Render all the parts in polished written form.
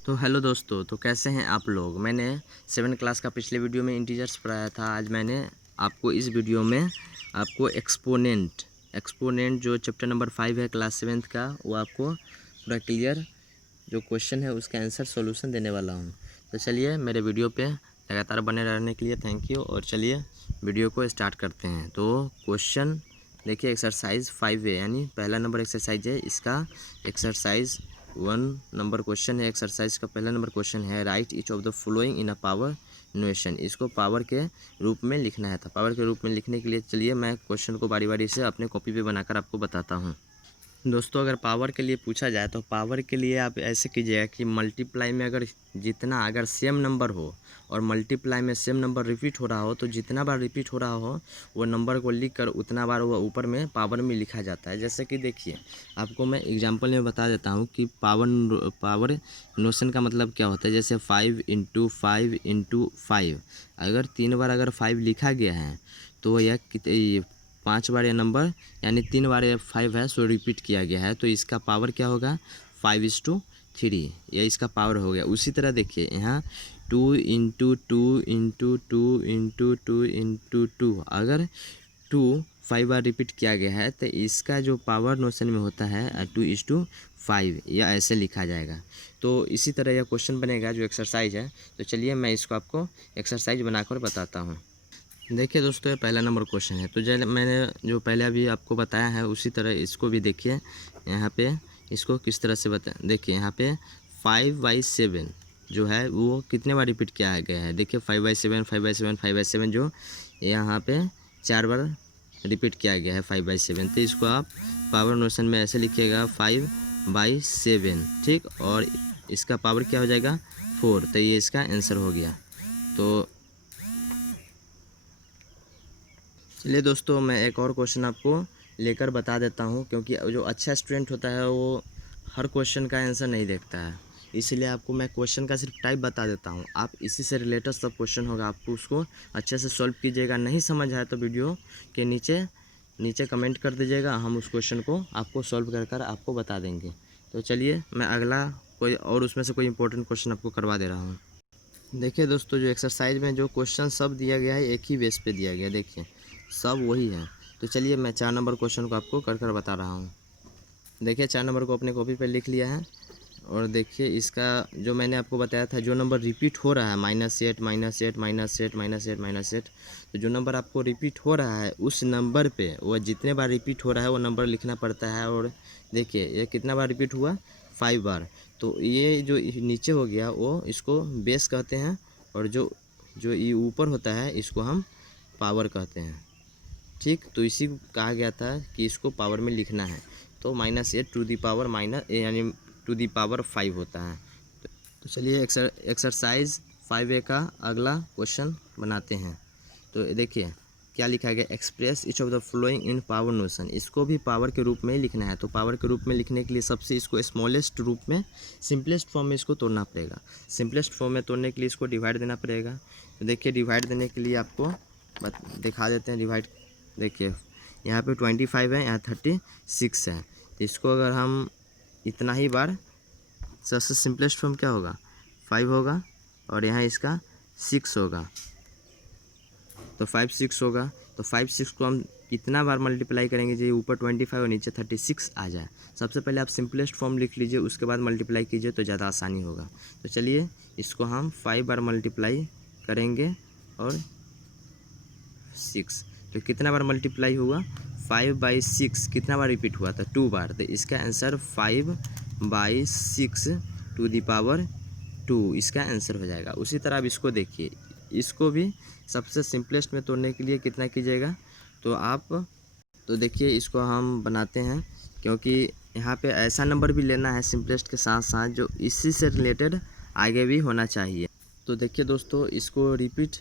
तो हेलो दोस्तों, तो कैसे हैं आप लोग। मैंने 7 क्लास का पिछले वीडियो में इंटीजर्स पढ़ाया था। आज मैंने आपको इस वीडियो में आपको एक्सपोनेंट जो चैप्टर नंबर 5 है क्लास 7 का, वो आपको पूरा क्लियर जो क्वेश्चन है उसका आंसर सॉल्यूशन देने वाला हूं। तो चलिए मेरे वीडियो पे लगातार बने रहने के लिए थैंक यू। और चलिए वीडियो को स्टार्ट करते हैं। तो क्वेश्चन देखिए, एक्सरसाइज 5 है, यानी पहला नंबर एक्सरसाइज है। इसका एक्सरसाइज 1 नंबर क्वेश्चन है। एक्सरसाइज का पहला नंबर क्वेश्चन है, right each of the following in a power notation. इसको पावर के रूप में लिखना है। तो पावर के रूप में लिखने के लिए चलिए मैं क्वेश्चन को बारी बारी से अपने कॉपी पे बनाकर आपको बताता हूँ। दोस्तों, अगर पावर के लिए पूछा जाए तो पावर के लिए आप ऐसे कीजिएगा कि मल्टीप्लाई में अगर सेम नंबर हो और मल्टीप्लाई में सेम नंबर रिपीट हो रहा हो, तो जितना बार रिपीट हो रहा हो वो नंबर को लिख कर उतना बार वो ऊपर में पावर में लिखा जाता है। जैसे कि देखिए, आपको मैं एग्जांपल में बता देता हूँ कि पावर नोशन का मतलब क्या होता है। जैसे 5 × 5 × 5, अगर 3 बार अगर 5 लिखा गया है तो यह 5 बार यह नंबर यानी 3 बार ये 5 है सो रिपीट किया गया है, तो इसका पावर क्या होगा 5:3, यह इसका पावर हो गया। उसी तरह देखिए यहाँ 2 × 2 × 2 × 2 × 2, अगर 2 5 बार रिपीट किया गया है तो इसका जो पावर नोशन में होता है 2:5, यह ऐसे लिखा जाएगा। तो इसी तरह यह क्वेश्चन बनेगा जो एक्सरसाइज है। तो चलिए मैं इसको आपको एक्सरसाइज बनाकर बताता हूँ। देखिए दोस्तों, ये पहला नंबर क्वेश्चन है। तो जैसे मैंने जो पहले अभी आपको बताया है उसी तरह इसको भी देखिए। यहाँ पे इसको किस तरह से देखिए यहाँ पे 5/7 जो है वो कितने बार रिपीट किया गया है। देखिए 5/7 5/7 5/7 जो यहाँ पे 4 बार रिपीट किया गया है 5/7। तो इसको आप पावर नोशन में ऐसे लिखिएगा 5/7, ठीक। और इसका पावर क्या हो जाएगा 4। तो ये इसका आंसर हो गया। तो चलिए दोस्तों, मैं एक और क्वेश्चन आपको लेकर बता देता हूँ, क्योंकि जो अच्छा स्टूडेंट होता है वो हर क्वेश्चन का आंसर नहीं देखता है। इसलिए आपको मैं क्वेश्चन का सिर्फ टाइप बता देता हूँ। आप इसी से रिलेटेड सब क्वेश्चन होगा, आपको उसको अच्छे से सॉल्व कीजिएगा। नहीं समझ आए तो वीडियो के नीचे कमेंट कर दीजिएगा, हम उस क्वेश्चन को आपको सॉल्व कर आपको बता देंगे। तो चलिए मैं अगला कोई और उसमें से कोई इंपॉर्टेंट क्वेश्चन आपको करवा दे रहा हूँ। देखिए दोस्तों, जो एक्सरसाइज में जो क्वेश्चन सब दिया गया है एक ही बेस पे दिया गया है, देखिए सब वही है। तो चलिए मैं 4 नंबर क्वेश्चन को आपको कर बता रहा हूँ। देखिए 4 नंबर को अपने कॉपी पे लिख लिया है। और देखिए इसका जो मैंने आपको बताया था, जो नंबर रिपीट हो रहा है -8 -8 -8 -8 -8, तो जो नंबर आपको रिपीट हो रहा है उस नंबर पे वह जितने बार रिपीट हो रहा है वो नंबर लिखना पड़ता है। और देखिए ये कितना बार रिपीट हुआ 5 बार। तो ये जो नीचे हो गया वो इसको बेस कहते हैं, और जो जो ये ऊपर होता है इसको हम पावर कहते हैं, ठीक। तो इसी को कहा गया था कि इसको पावर में लिखना है। तो -8 टू दी पावर यानी टू दी पावर 5 होता है। तो चलिए एक्सरसाइज 5A का अगला क्वेश्चन बनाते हैं। तो देखिए क्या लिखा गया, express each of the following in power notion. इसको भी पावर के रूप में ही लिखना है। तो पावर के रूप में लिखने के लिए सबसे इसको स्मॉलेस्ट रूप में सिंपलेस्ट फॉर्म में इसको तोड़ना पड़ेगा। सिंपलेस्ट फॉर्म में तोड़ने के लिए इसको डिवाइड देना पड़ेगा। तो देखिए डिवाइड देने के लिए आपको दिखा देते हैं डिवाइड। देखिए यहाँ पे 25 है, यहाँ 36 है। तो इसको अगर हम इतना ही बार, सबसे सिंपलेस्ट फॉर्म क्या होगा 5 होगा और यहाँ इसका 6 होगा। तो 5 6 होगा। तो 5 6 को हम कितना बार मल्टीप्लाई करेंगे जो ऊपर 25 और नीचे 36 आ जाए। सबसे पहले आप सिंपलेस्ट फॉर्म लिख लीजिए, उसके बाद मल्टीप्लाई कीजिए तो ज़्यादा आसानी होगा। तो चलिए इसको हम 5 बार मल्टीप्लाई करेंगे और 6, तो कितना बार मल्टीप्लाई हुआ 5/6 कितना बार रिपीट हुआ था 2 बार। तो इसका आंसर 5/6 टू दी पावर 2 इसका आंसर हो जाएगा। उसी तरह अब इसको देखिए, इसको भी सबसे सिंपलेस्ट में तोड़ने के लिए कितना कीजिएगा तो देखिए इसको हम बनाते हैं, क्योंकि यहाँ पे ऐसा नंबर भी लेना है सिंपलेस्ट के साथ साथ जो इसी से रिलेटेड आगे भी होना चाहिए। तो देखिए दोस्तों, इसको रिपीट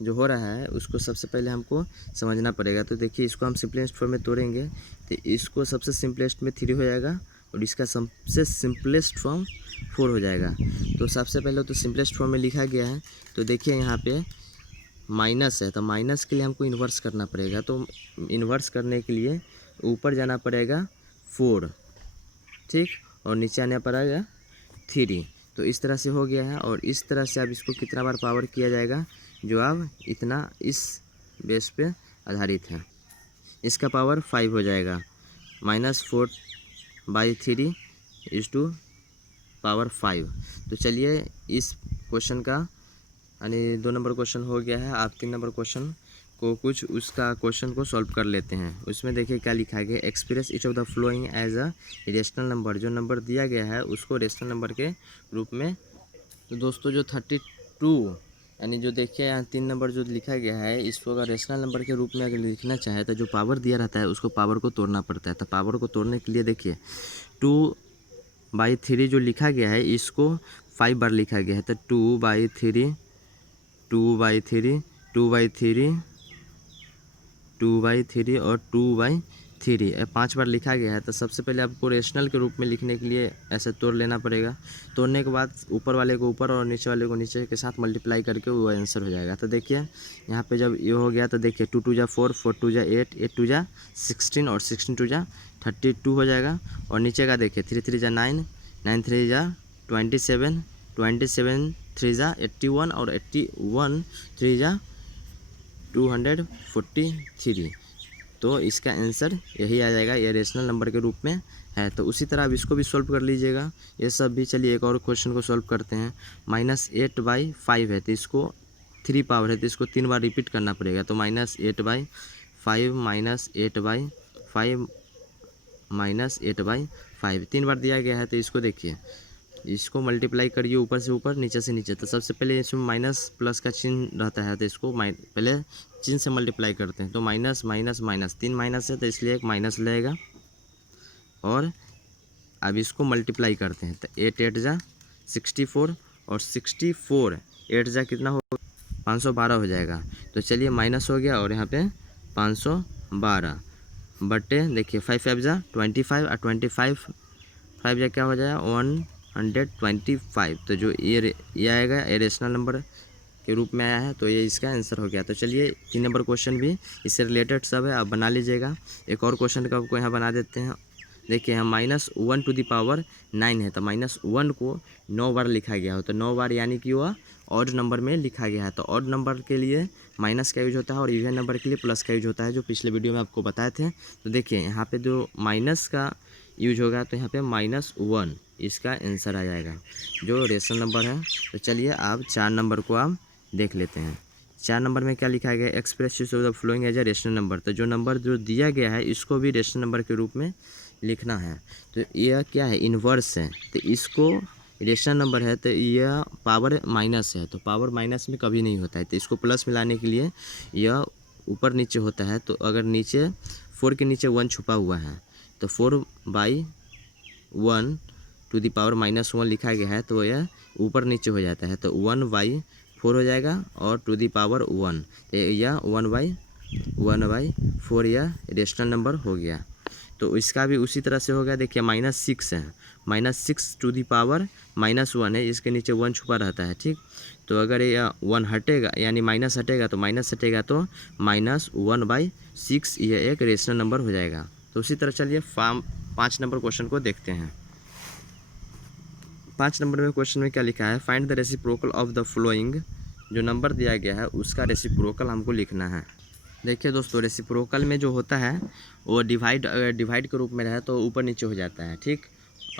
जो हो रहा है उसको सबसे पहले हमको समझना पड़ेगा। तो देखिए इसको हम सिंपलेस्ट फॉर्म में तोड़ेंगे तो इसको सबसे सिंपलेस्ट में 3 हो जाएगा और इसका सबसे सिंपलेस्ट फॉर्म 4 हो जाएगा। तो सबसे पहले तो सिंपलेस्ट फॉर्म में लिखा गया है। तो देखिए यहाँ पे माइनस है, तो माइनस के लिए हमको इन्वर्स करना पड़ेगा। तो इन्वर्स करने के लिए ऊपर जाना पड़ेगा 4, ठीक, और नीचे आना पड़ेगा 3। तो इस तरह से हो गया है। और इस तरह से अब इसको कितना बार पावर किया जाएगा, जो अब इतना इस बेस पे आधारित है, इसका पावर 5 हो जाएगा। -4/3 इज टू पावर 5। तो चलिए इस क्वेश्चन का यानी 2 नंबर क्वेश्चन हो गया है। आप 3 नंबर क्वेश्चन को कुछ उसका क्वेश्चन को सॉल्व कर लेते हैं। उसमें देखिए क्या लिखा है, express each of the following as a rational number. जो नंबर दिया गया है उसको रेशनल नंबर के रूप में। तो दोस्तों जो 32 यानी जो देखिए यहाँ 3 नंबर जो लिखा गया है, इसको अगर रेशनल नंबर के रूप में अगर लिखना चाहे तो जो पावर दिया रहता है उसको पावर को तोड़ना पड़ता है। तो पावर को तोड़ने के लिए देखिए 2/3 जो लिखा गया है इसको 5 बार लिखा गया है। तो 2/3 2/3 2/3 2/3 और 2/3 5 बार लिखा गया है। तो सबसे पहले आपको रेशनल के रूप में लिखने के लिए ऐसे तोड़ लेना पड़ेगा। तोड़ने के बाद ऊपर वाले को ऊपर और नीचे वाले को नीचे के साथ मल्टीप्लाई करके वो आंसर हो जाएगा। तो देखिए यहाँ पे जब ये हो गया तो देखिए 2 2 जा 4 4 2 जा 8 8 2 जा 16 और 16 2 जा 32 हो जाएगा। और नीचे का देखिए 3 3 जा 9 9 3 जा 27 27 3 जा 81 और 81 3 जा 243। तो इसका आंसर यही आ जाएगा, ये रेशनल नंबर के रूप में है। तो उसी तरह अब इसको भी सॉल्व कर लीजिएगा ये सब भी। चलिए एक और क्वेश्चन को सॉल्व करते हैं। -8/5 है तो इसको 3 पावर है तो इसको 3 बार रिपीट करना पड़ेगा। तो -8/5 -8/5 -8/5 3 बार दिया गया है। तो इसको देखिए, इसको मल्टीप्लाई करिए ऊपर से ऊपर नीचे से नीचे। तो सबसे पहले इसमें माइनस प्लस का चिन्ह रहता है तो इसको पहले चिन्ह से मल्टीप्लाई करते हैं। तो माइनस माइनस माइनस 3 माइनस है तो इसलिए एक माइनस लगेगा। और अब इसको मल्टीप्लाई करते हैं तो 8 8 जा 64 और 64 8 जा कितना हो 512 हो जाएगा। तो चलिए माइनस हो गया और यहाँ पे 512 बटे देखिए 5 5 जा 25 और 25 5 जा क्या हो जाएगा 125। तो जो ये आएगा ये रेशनल नंबर के रूप में आया है तो ये इसका आंसर हो गया। तो चलिए 3 नंबर क्वेश्चन भी इससे रिलेटेड सब है, आप बना लीजिएगा। एक और क्वेश्चन का आपको यहाँ बना देते हैं। देखिए हम -1 टू द पावर 9 है तो -1 को 9 बार लिखा गया हो। तो 9 बार यानी कि वह ऑड नंबर में लिखा गया है। तो ऑड नंबर के लिए माइनस का यूज होता है और इवन नंबर के लिए प्लस का यूज होता है, जो पिछले वीडियो में आपको बताए थे। तो देखिए यहाँ पे जो माइनस का यूज होगा तो यहाँ पे -1 इसका आंसर आ जाएगा जो रेशनल नंबर है। तो चलिए आप 4 नंबर को आप देख लेते हैं। 4 नंबर में क्या लिखा गया है, express of the following as a rational number. तो जो नंबर जो दिया गया है इसको भी रेशनल नंबर के रूप में लिखना है। तो यह क्या है, इन्वर्स है। तो इसको रेशनल नंबर है तो यह पावर माइनस है, तो पावर माइनस में कभी नहीं होता है। तो इसको प्लस में लाने के लिए यह ऊपर नीचे होता है। तो अगर नीचे 4 के नीचे 1 छुपा हुआ है तो 4/1 टू द पावर -1 लिखा गया है तो यह ऊपर नीचे हो जाता है। तो 1/4 हो जाएगा और टू द पावर 1 यह 1/4 यह रेशनल नंबर हो गया। तो इसका भी उसी तरह से हो गया। देखिए -6 है, -6 टू दी पावर -1 है, इसके नीचे 1 छुपा रहता है। ठीक, तो अगर ये 1 हटेगा यानी माइनस हटेगा तो -1/6 ये एक रेशनल नंबर हो जाएगा। तो उसी तरह चलिए 5 नंबर क्वेश्चन को देखते हैं। 5 नंबर में क्वेश्चन में क्या लिखा है, find the reciprocal of the flowing. जो नंबर दिया गया है उसका रेसिप्रोकल हमको लिखना है। देखिए दोस्तों, रेसिप्रोकल में जो होता है वो डिवाइड के रूप में रहे तो ऊपर नीचे हो जाता है। ठीक,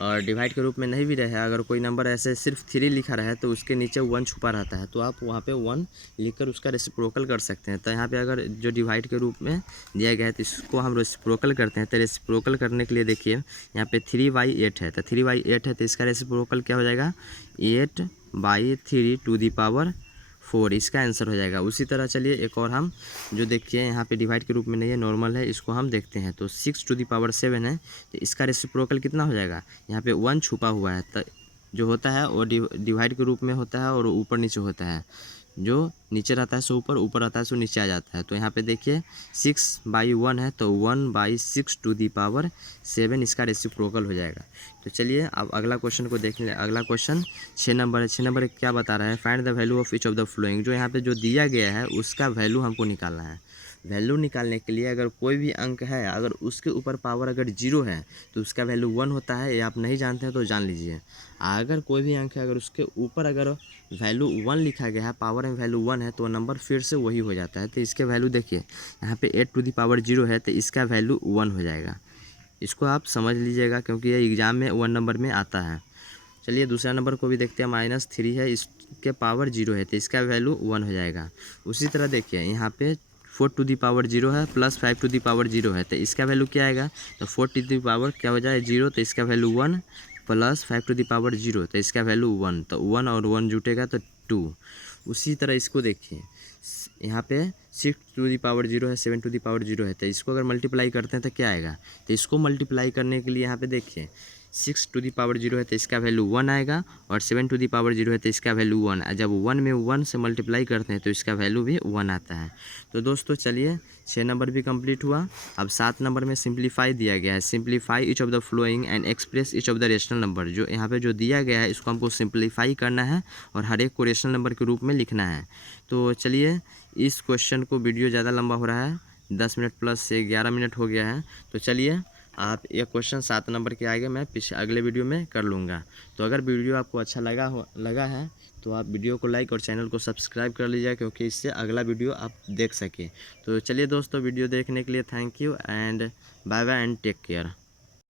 और डिवाइड के रूप में नहीं भी रहे, अगर कोई नंबर ऐसे सिर्फ 3 लिखा रहे तो उसके नीचे 1 छुपा रहता है तो आप वहाँ पे 1 लिखकर उसका रेसिप्रोकल कर सकते हैं। तो यहाँ पे अगर जो डिवाइड के रूप में दिया गया है तो इसको हम रेसिप्रोकल करते हैं। तो रेसिप्रोकल करने के लिए देखिए यहाँ पे 3/8 है, तो 3/8 है तो इसका रेसिप्रोकल क्या हो जाएगा 8/3 टू दी पावर 4 इसका आंसर हो जाएगा। उसी तरह चलिए एक और हम जो देखिए यहाँ पे डिवाइड के रूप में नहीं है, नॉर्मल है, इसको हम देखते हैं। तो 6 टू दी पावर 7 है तो इसका रेसिप्रोकल कितना हो जाएगा, यहाँ पे 1 छुपा हुआ है। तो जो होता है वो डिवाइड के रूप में होता है और ऊपर नीचे होता है। जो नीचे रहता है सो ऊपर, ऊपर रहता है सो नीचे आ जाता है। तो यहाँ पे देखिए 6/1 है तो 1/6 टू दी पावर 7 इसका रेसिप्रोकल हो जाएगा। तो चलिए अब अगला क्वेश्चन को देख लें। अगला क्वेश्चन 6 नंबर है। 6 नंबर क्या बता रहा है, find the value of each of the flowing. जो यहाँ पे जो दिया गया है उसका वैल्यू हमको निकालना है। वैल्यू निकालने के लिए अगर कोई भी अंक है, अगर उसके ऊपर पावर अगर 0 है तो उसका वैल्यू 1 होता है। ये आप नहीं जानते हैं तो जान लीजिए। अगर कोई भी अंक है, अगर उसके ऊपर अगर वैल्यू 1 लिखा गया है, पावर में वैल्यू 1 है, तो नंबर फिर से वही हो जाता है। तो इसके वैल्यू देखिए, यहाँ पे 8 टू द पावर 0 है तो इसका वैल्यू 1 हो जाएगा। इसको आप समझ लीजिएगा क्योंकि ये एग्ज़ाम में 1 नंबर में आता है। चलिए दूसरा नंबर को भी देखते हैं। -3 है, इसके पावर 0 है तो इसका वैल्यू 1 हो जाएगा। उसी तरह देखिए यहाँ पे 4 टू दी पावर 0 है प्लस 5 टू दी पावर 0 है तो इसका वैल्यू क्या आएगा, तो 4 टू दी पावर क्या हो जाए 0, तो इसका value 1 plus 5 to the power 0 तो इसका वैल्यू 1, तो 1 और 1 जुटेगा तो 2। उसी तरह इसको देखिए, यहाँ पे 6 टू दी पावर 0 है, 7 टू दी पावर 0 है तो इसको अगर मल्टीप्लाई करते हैं तो क्या आएगा, तो इसको मल्टीप्लाई करने के लिए यहाँ पे देखिए 6 टू दी पावर 0 है तो इसका वैल्यू 1 आएगा और 7 टू दी पावर 0 है तो इसका वैल्यू 1। जब 1 में 1 से मल्टीप्लाई करते हैं तो इसका वैल्यू भी 1 आता है। तो दोस्तों चलिए 6 नंबर भी कंप्लीट हुआ। अब 7 नंबर में सिंप्लीफाई दिया गया है। Simplify each of the flowing and express each of the rational number. जो यहाँ पे जो दिया गया है इसको हमको सिंप्लीफाई करना है और हर एक को रेशनल नंबर के रूप में लिखना है। तो चलिए इस क्वेश्चन को, वीडियो ज़्यादा लंबा हो रहा है, 10 मिनट प्लस से 11 मिनट हो गया है। तो चलिए आप ये क्वेश्चन 7 नंबर के आगे मैं अगले वीडियो में कर लूँगा। तो अगर वीडियो आपको अच्छा लगा है तो आप वीडियो को लाइक और चैनल को सब्सक्राइब कर लीजिए क्योंकि इससे अगला वीडियो आप देख सकें। तो चलिए दोस्तों, वीडियो देखने के लिए thank you and bye bye and take care.